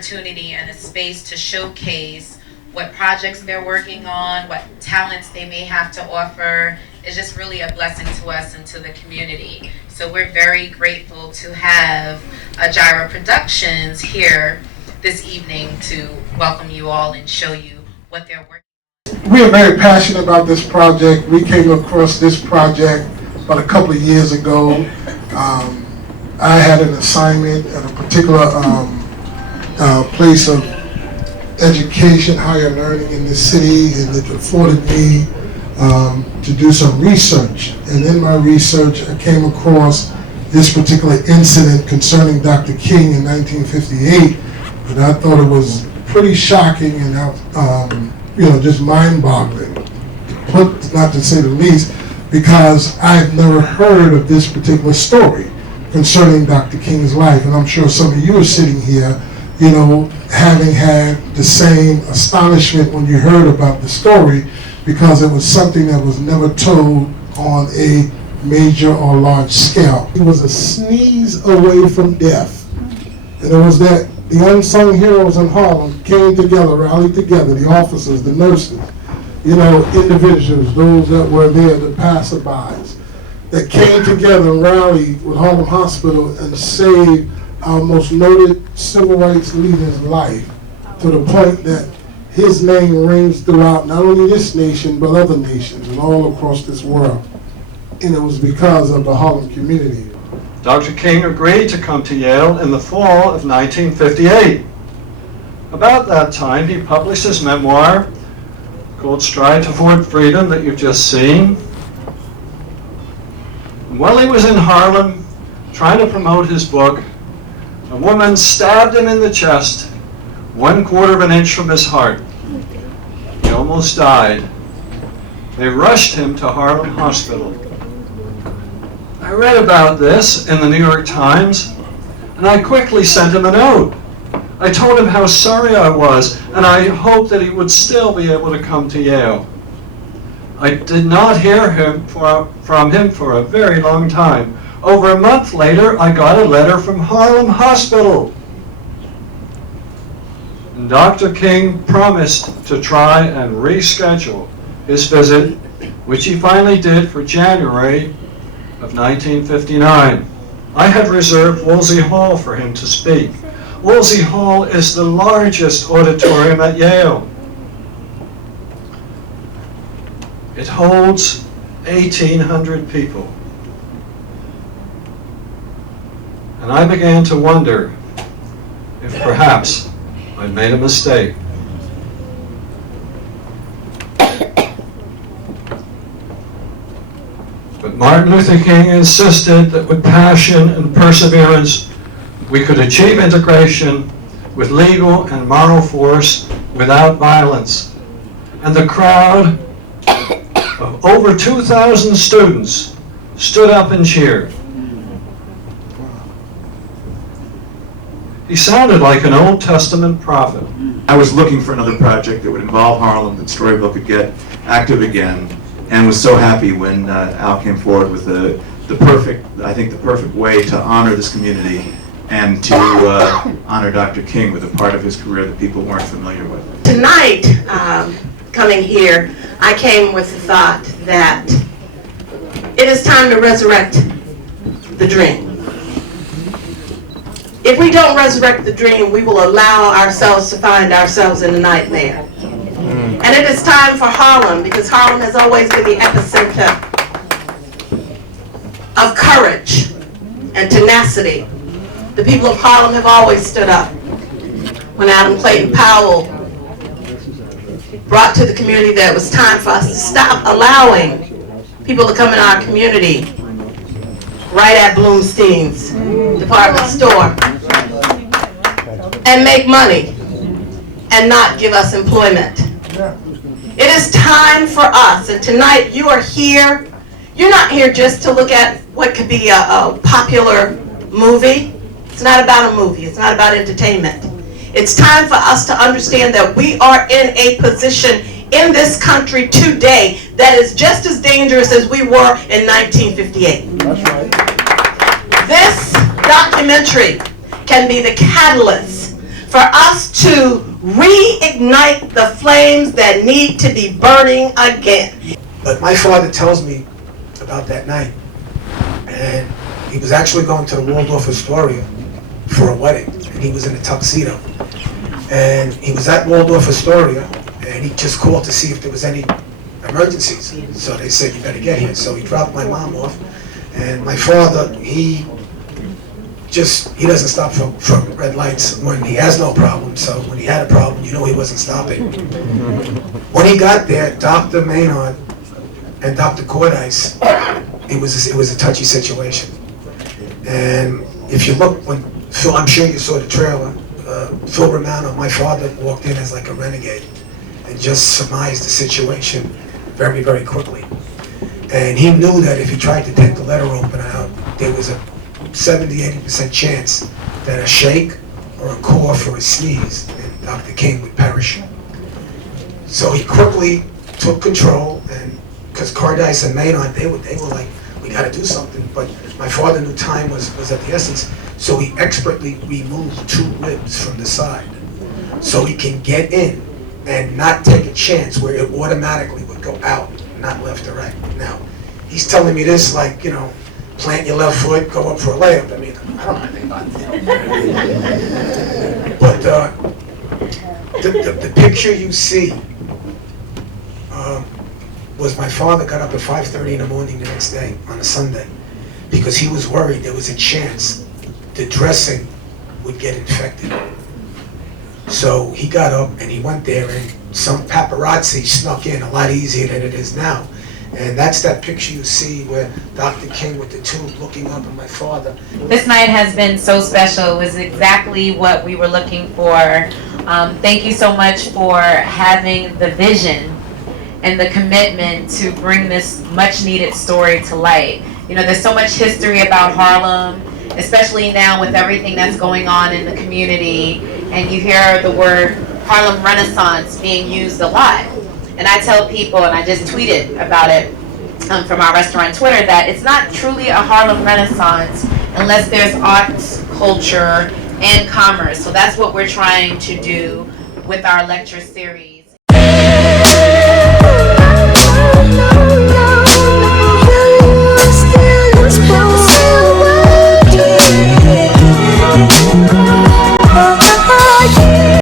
opportunity and a space to showcase what projects they're working on, what talents they may have to offer, is just really a blessing to us and to the community. So we're very grateful to have Gyra Productions here this evening to welcome you all and show you what they're working on. We are very passionate about this project. We came across this project about a couple of years ago. I had an assignment at a particular place of education, higher learning in the city, and it afforded me to do some research. And in my research, I came across this particular incident concerning Dr. King in 1958, and I thought it was pretty shocking and just mind-boggling, not to say the least, because I've never heard of this particular story concerning Dr. King's life. And I'm sure some of you are sitting here, having had the same astonishment when you heard about the story, because it was something that was never told on a major or large scale. He was a sneeze away from death. And it was that the unsung heroes in Harlem came together, rallied together, the officers, the nurses, individuals, those that were there, the passerbys, that came together and rallied with Harlem Hospital and saved our most noted civil rights leader's life, to the point that his name rings throughout not only this nation, but other nations and all across this world. And it was because of the Harlem community. Dr. King agreed to come to Yale in the fall of 1958. About that time, he published his memoir called Stride Toward Freedom that you've just seen. And while he was in Harlem trying to promote his book, a woman stabbed him in the chest, 1/4 of an inch from his heart. He almost died. They rushed him to Harlem Hospital. I read about this in the New York Times, and I quickly sent him a note. I told him how sorry I was, and I hoped that he would still be able to come to Yale. I did not hear from him for a very long time. Over a month later, I got a letter from Harlem Hospital. And Dr. King promised to try and reschedule his visit, which he finally did for January of 1959. I had reserved Woolsey Hall for him to speak. Woolsey Hall is the largest auditorium at Yale. It holds 1,800 people. And I began to wonder if perhaps I'd made a mistake. But Martin Luther King insisted that with passion and perseverance, we could achieve integration with legal and moral force without violence. And the crowd of over 2,000 students stood up and cheered. He sounded like an Old Testament prophet. I was looking for another project that would involve Harlem, that Storyville could get active again, and was so happy when Al came forward with the perfect way to honor this community and to honor Dr. King with a part of his career that people weren't familiar with. Tonight, coming here, I came with the thought that it is time to resurrect the dream. If we don't resurrect the dream, we will allow ourselves to find ourselves in a nightmare. And it is time for Harlem, because Harlem has always been the epicenter of courage and tenacity. The people of Harlem have always stood up. When Adam Clayton Powell brought to the community that it was time for us to stop allowing people to come in our community right at Bloomstein's department store and make money and not give us employment. It is time for us, and tonight you are here. You're not here just to look at what could be a popular movie. It's not about a movie. It's not about entertainment. It's time for us to understand that we are in a position in this country today that is just as dangerous as we were in 1958. That's right. This documentary can be the catalyst for us to reignite the flames that need to be burning again. But my father tells me about that night, and he was actually going to the Waldorf Astoria for a wedding, and he was in a tuxedo. And he was at Waldorf Astoria, and he just called to see if there was any emergencies. So they said, you better get here. So he dropped my mom off, and my father, he doesn't stop for red lights when he has no problem. So when he had a problem, you know he wasn't stopping. When he got there, Dr. Maynard and Dr. Cordice, it was a touchy situation. And if you look, when Phil, I'm sure you saw the trailer, Phil Romano, my father, walked in as like a renegade and just surmised the situation very, very quickly. And he knew that if he tried to take the letter opener out, there was a 70-80% chance that a shake or a cough or a sneeze and Dr. King would perish. So he quickly took control, and because Cordice and Maynard, they were like, we got to do something. But my father knew time was of the essence, so he expertly removed 2 ribs from the side so he can get in and not take a chance where it automatically would go out, not left or right. Now, he's telling me this like, you know, plant your left foot, go up for a layup. I mean, I don't know anything about that. But the picture you see was my father got up at 5:30 in the morning the next day on a Sunday because he was worried there was a chance the dressing would get infected. So he got up and he went there, and some paparazzi snuck in a lot easier than it is now. And that's that picture you see where Dr. King with the tube looking up at my father. This night has been so special. It was exactly what we were looking for. Thank you so much for having the vision and the commitment to bring this much needed story to light. You know, there's so much history about Harlem, especially now with everything that's going on in the community, and you hear the word Harlem Renaissance being used a lot. And I tell people, and I just tweeted about it from our restaurant Twitter, that it's not truly a Harlem Renaissance unless there's arts, culture, and commerce. So that's what we're trying to do with our lecture series.